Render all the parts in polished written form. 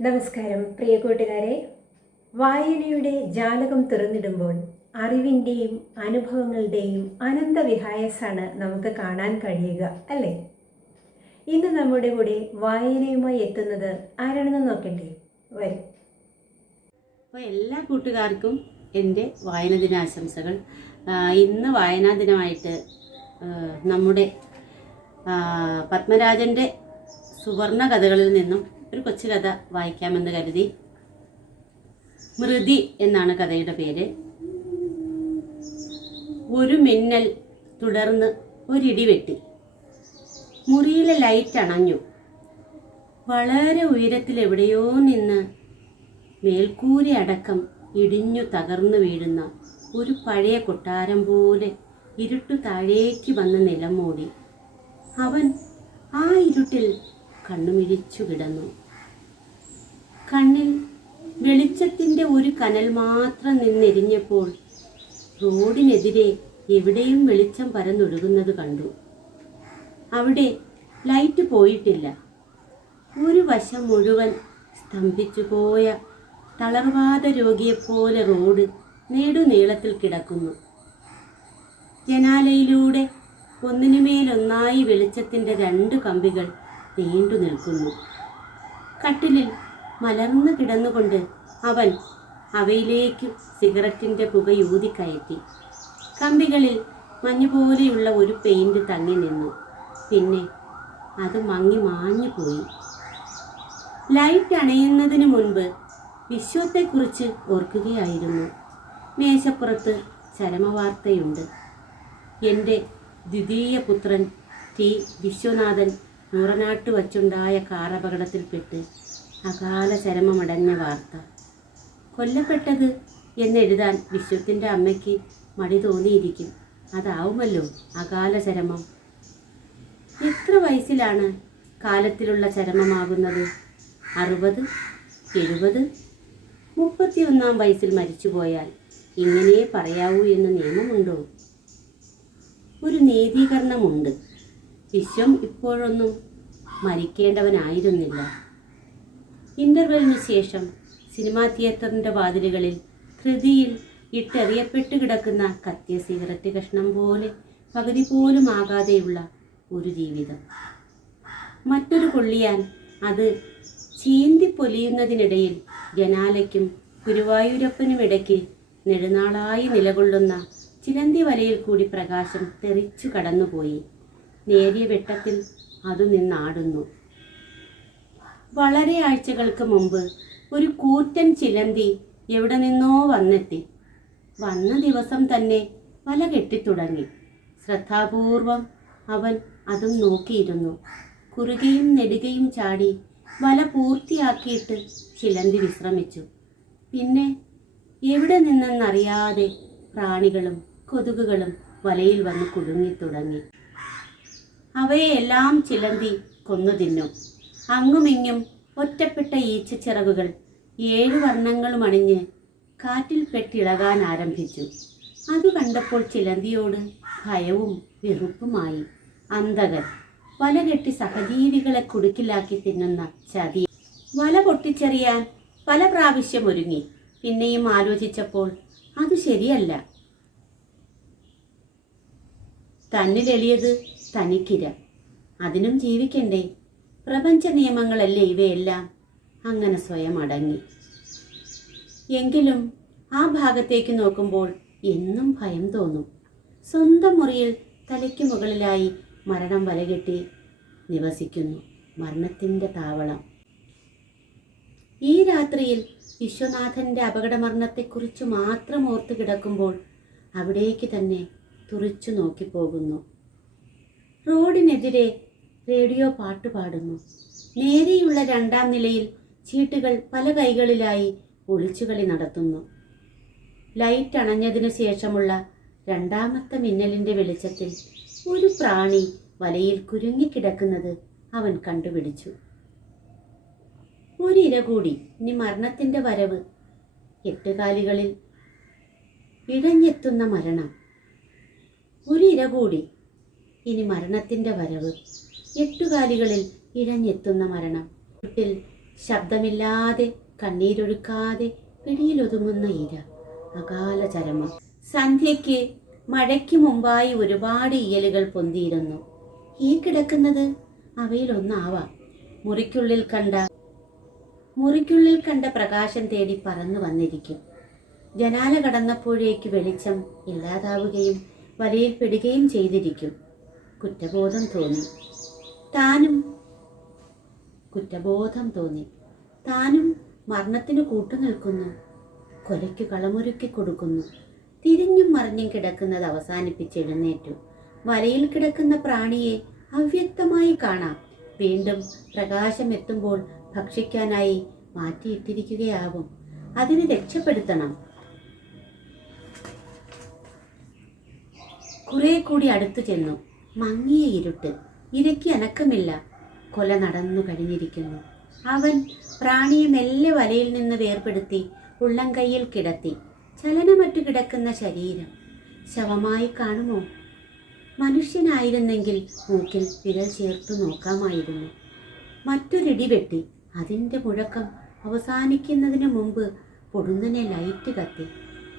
നമസ്കാരം പ്രിയ കൂട്ടുകാരെ. വായനയുടെ ജാലകം തുറന്നിടുമ്പോൾ അറിവിൻ്റെയും അനുഭവങ്ങളുടെയും അനന്തവിഹായസാണ് നമുക്ക് കാണാൻ കഴിയുക, അല്ലേ? ഇന്ന് നമ്മുടെ കൂടെ വായനയുമായി എത്തുന്നത് ആരാണെന്ന് നോക്കണ്ടേ? വരും. അപ്പോൾ എല്ലാ കൂട്ടുകാർക്കും എൻ്റെ വായന ദിനാശംസകൾ. ഇന്ന് വായനാ ദിനമായിട്ട് നമ്മുടെ പത്മരാജൻ്റെ സുവർണ കഥകളിൽ നിന്നും ഒരു കൊച്ചു കഥ വായിക്കാമെന്ന് കരുതി. മൃതി എന്നാണ് കഥയുടെ പേര്. ഒരു മിന്നൽ, തുടർന്ന് ഒരിടി വെട്ടി. മുറിയിലെ ലൈറ്റ് അണഞ്ഞു. വളരെ ഉയരത്തിൽ എവിടെയോ നിന്ന് മേൽക്കൂര അടക്കം ഇടിഞ്ഞു തകർന്നു വീഴുന്ന ഒരു പഴയ കൊട്ടാരം പോലെ ഇരുട്ടു താഴേക്ക് വന്ന് നിലം മൂടി. അവൻ ആ ഇരുട്ടിൽ കണ്ണുമിഴിച്ചു കിടന്നു. കണ്ണിൽ വെളിച്ചത്തിൻ്റെ ഒരു കനൽ മാത്രം നിന്നെരിഞ്ഞപ്പോൾ റോഡിനെതിരെ എവിടെയും വെളിച്ചം പരന്നൊഴുകുന്നത് കണ്ടു. അവിടെ ലൈറ്റ് പോയിട്ടില്ല. ഒരു വശം മുഴുവൻ സ്തംഭിച്ചു പോയ തളർവാദ രോഗിയെപ്പോലെ റോഡ് നെടുനീളത്തിൽ കിടക്കുന്നു. ജനാലയിലൂടെ ഒന്നിനുമേലൊന്നായി വെളിച്ചത്തിൻ്റെ 2 കമ്പികൾ നീണ്ടു നിൽക്കുന്നു. കട്ടിലിൽ മലർന്നു കിടന്നുകൊണ്ട് അവൻ അവയിലേക്ക് സിഗരറ്റിൻ്റെ പുകയൂതിക്കയറ്റി. കമ്പികളിൽ മഞ്ഞുപോലെയുള്ള ഒരു പെയിന്റ് തങ്ങി നിന്നു. പിന്നെ അത് മങ്ങി മാഞ്ഞു പോയി. ലൈറ്റ് അണയുന്നതിന് മുൻപ് വിശ്വത്തെക്കുറിച്ച് ഓർക്കുകയായിരുന്നു. മേശപ്പുറത്ത് ചരമവാർത്തയുണ്ട്. എൻ്റെ ദ്വിതീയ പുത്രൻ ടി വിശ്വനാഥൻ നൂറനാട്ട് വച്ചുണ്ടായ കാറപകടത്തിൽപ്പെട്ട് അകാല ചരമമടഞ്ഞ വാർത്ത. കൊല്ലപ്പെട്ടത് എന്നെഴുതാൻ വിശ്വത്തിൻ്റെ അമ്മയ്ക്ക് മടി തോന്നിയിരിക്കും. അതാവുമല്ലോ അകാല ചരമം. എത്ര വയസ്സിലാണ് കാലത്തിലുള്ള ചരമമാകുന്നത്? 60, 70, 31-ാം വയസ്സിൽ മരിച്ചുപോയാൽ ഇങ്ങനെ പറയാവൂ എന്ന് നിയമമുണ്ടോ? ഒരു നീതീകരണമുണ്ട്. വിശ്വം ഇപ്പോഴൊന്നും മരിക്കേണ്ടവനായിരുന്നില്ല. ഇൻ്റർവെല്ലിന് ശേഷം സിനിമാ തിയേറ്ററിൻ്റെ വാതിലുകളിൽ ധൃതിയിൽ ഇട്ടെറിയപ്പെട്ടു കിടക്കുന്ന കത്തിയ സിഗരറ്റ് കഷ്ണം പോലെ പകുതി പോലും ആകാതെയുള്ള ഒരു ജീവിതം. മറ്റൊരു കൊള്ളിയാൻ അത് ചീന്തി പൊലിയുന്നതിനിടയിൽ ജനാലയ്ക്കും ഗുരുവായൂരപ്പനുമിടയ്ക്ക് നെടുനാളായി നിലകൊള്ളുന്ന ചിലന്തി വലയിൽ കൂടി പ്രകാശം തെറിച്ചു കടന്നുപോയി. നേരിയ വെട്ടത്തിൽ അതു നിന്നാടുന്നു. വളരെ ആഴ്ചകൾക്ക് മുമ്പ് ഒരു കൂറ്റൻ ചിലന്തി എവിടെ നിന്നോ വന്നെത്തി. വന്ന ദിവസം തന്നെ വല കെട്ടിത്തുടങ്ങി. ശ്രദ്ധാപൂർവം അവൻ അതും നോക്കിയിരുന്നു. കുറുകയും നെടുകയും ചാടി വല പൂർത്തിയാക്കിയിട്ട് ചിലന്തി വിശ്രമിച്ചു. പിന്നെ എവിടെ നിന്നെന്നറിയാതെ പ്രാണികളും കൊതുകുകളും വലയിൽ വന്ന് കുടുങ്ങിത്തുടങ്ങി. അവയെല്ലാം ചിലന്തി കൊന്നു തിന്നു. അങ്ങുമിങ്ങും ഒറ്റപ്പെട്ട ഈച്ചച്ചിറകുകൾ 7 വർണ്ണങ്ങളും അണിഞ്ഞ് കാറ്റിൽ പെട്ടിളകാൻ ആരംഭിച്ചു. അത് കണ്ടപ്പോൾ ചിലന്തിയോട് ഭയവും വെറുപ്പുമായി. അന്തകൻ, വല കെട്ടി സഹജീവികളെ കുടുക്കിലാക്കി തിന്നുന്ന ചതി. വല പൊട്ടിച്ചെറിയാൻ പല പ്രാവശ്യം ഒരുങ്ങി. പിന്നെയും ആലോചിച്ചപ്പോൾ അത് ശരിയല്ല. തന്നിലെളിയത് തനിക്കിര. അതിനും ജീവിക്കണ്ടേ? പ്രപഞ്ച നിയമങ്ങളല്ലേ ഇവയെല്ലാം. അങ്ങനെ സ്വയം അടങ്ങി. എങ്കിലും ആ ഭാഗത്തേക്ക് നോക്കുമ്പോൾ എന്നും ഭയം തോന്നും. സ്വന്തം മുറിയിൽ തലയ്ക്ക് മുകളിലായി മരണം വലകെട്ടി നിവസിക്കുന്നു. മരണത്തിൻ്റെ താവളം. ഈ രാത്രിയിൽ വിശ്വനാഥൻ്റെ അപകടമരണത്തെക്കുറിച്ച് മാത്രം ഓർത്തു കിടക്കുമ്പോൾ അവിടേക്ക് തന്നെ തുറിച്ചു നോക്കിപ്പോകുന്നു. റോഡിനെതിരെ റേഡിയോ പാട്ട് പാടുന്നു. നേരെയുള്ള 2-ാം നിലയിൽ ചീട്ടുകൾ പല കൈകളിലായി ഒളിച്ചുകളി നടത്തുന്നു. ലൈറ്റ് അണഞ്ഞതിനു ശേഷമുള്ള 2ാമത്തെ മിന്നലിൻ്റെ വെളിച്ചത്തിൽ ഒരു പ്രാണി വലയിൽ കുരുങ്ങിക്കിടക്കുന്നത് അവൻ കണ്ടുപിടിച്ചു. ഒരിര കൂടി, ഇനി മരണത്തിൻ്റെ വരവ്. 8 കാലുകളിൽ ഇഴഞ്ഞെത്തുന്ന മരണം. ഒരിര കൂടി, ഇനി മരണത്തിൻ്റെ വരവ്. 8 കാലുകളിൽ ഇഴഞ്ഞെത്തുന്ന മരണം. വീട്ടിൽ ശബ്ദമില്ലാതെ കണ്ണീരൊഴുക്കാതെ പിടിയിലൊതുങ്ങുന്ന ഇര, അകാല ചരമം. സന്ധ്യയ്ക്ക് മഴയ്ക്ക് മുമ്പായി ഒരുപാട് ഇയലുകൾ പൊന്തിയിരുന്നു. ഈ കിടക്കുന്നത് അവയിലൊന്നാവാം. മുറിക്കുള്ളിൽ കണ്ട പ്രകാശം തേടി പറന്നു വന്നിരിക്കും. ജനാല കടന്നപ്പോഴേക്ക് വെളിച്ചം ഇല്ലാതാവുകയും വലയിൽ പെടുകയും ചെയ്തിരിക്കും. കുറ്റബോധം തോന്നി. താനും മരണത്തിന് കൂട്ടുനിൽക്കുന്നു. കൊലയ്ക്ക് കളമൊരുക്കി കൊടുക്കുന്നു. തിരിഞ്ഞും മറിഞ്ഞും കിടക്കുന്നത് അവസാനിപ്പിച്ചെഴുന്നേറ്റു. വലയിൽ കിടക്കുന്ന പ്രാണിയെ അവ്യക്തമായി കാണാം. വീണ്ടും പ്രകാശം എത്തുമ്പോൾ ഭക്ഷിക്കാനായി മാറ്റിയിട്ടിരിക്കുകയാവും. അതിനെ രക്ഷപ്പെടുത്തണം. കുറെ കൂടി അടുത്തു ചെന്നു. മങ്ങിയ ഇരുട്ട്. ഇരയ്ക്ക് അനക്കമില്ല. കൊല നടന്നു കഴിഞ്ഞിരിക്കുന്നു. അവൻ പ്രാണിയെ മെല്ലെ വലയിൽ നിന്ന് വേർപെടുത്തി ഉള്ളംകൈയിൽ കിടത്തി. ചലനമറ്റു കിടക്കുന്ന ശരീരം ശവമായി കാണുമോ? മനുഷ്യനായിരുന്നെങ്കിൽ മൂക്കിൽ വിരൽ ചേർത്തു നോക്കാമായിരുന്നു. മറ്റൊരിടി വെട്ടി. അതിൻ്റെ മുഴക്കം അവസാനിക്കുന്നതിന് മുമ്പ് പൊടുന്നനെ ലൈറ്റ് കത്തി.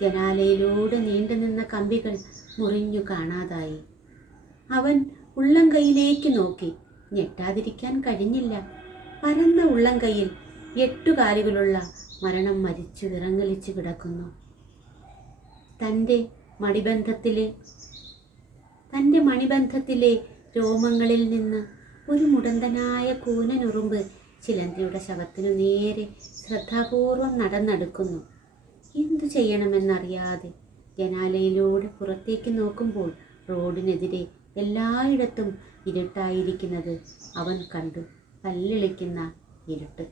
ജനാലയിലൂടെ നീണ്ടുനിന്ന കമ്പികൾ മുറിഞ്ഞു കാണാതായി. അവൻ ഉള്ളംകൈയിലേക്ക് നോക്കി. ഞെട്ടാതിരിക്കാൻ കഴിഞ്ഞില്ല. പരന്ന ഉള്ളംകൈയിൽ 8 കാലുകളുള്ള മരണം മരിച്ചു വിറങ്ങലിച്ചു കിടക്കുന്നു. തൻ്റെ മണിബന്ധത്തിലെ രോമങ്ങളിൽ നിന്ന് ഒരു മുടന്തനായ കൂനനുറുമ്പ് ചിലന്തിയുടെ ശവത്തിനു നേരെ ശ്രദ്ധാപൂർവം നടന്നെടുക്കുന്നു. എന്തു ചെയ്യണമെന്നറിയാതെ ജനാലയിലൂടെ പുറത്തേക്ക് നോക്കുമ്പോൾ റോഡിനെതിരെ എല്ലായിടത്തും ഇരുട്ടായിരിക്കുന്നത് അവൻ കണ്ടു. കല്ലിളിക്കുന്ന ഇരുട്ട്.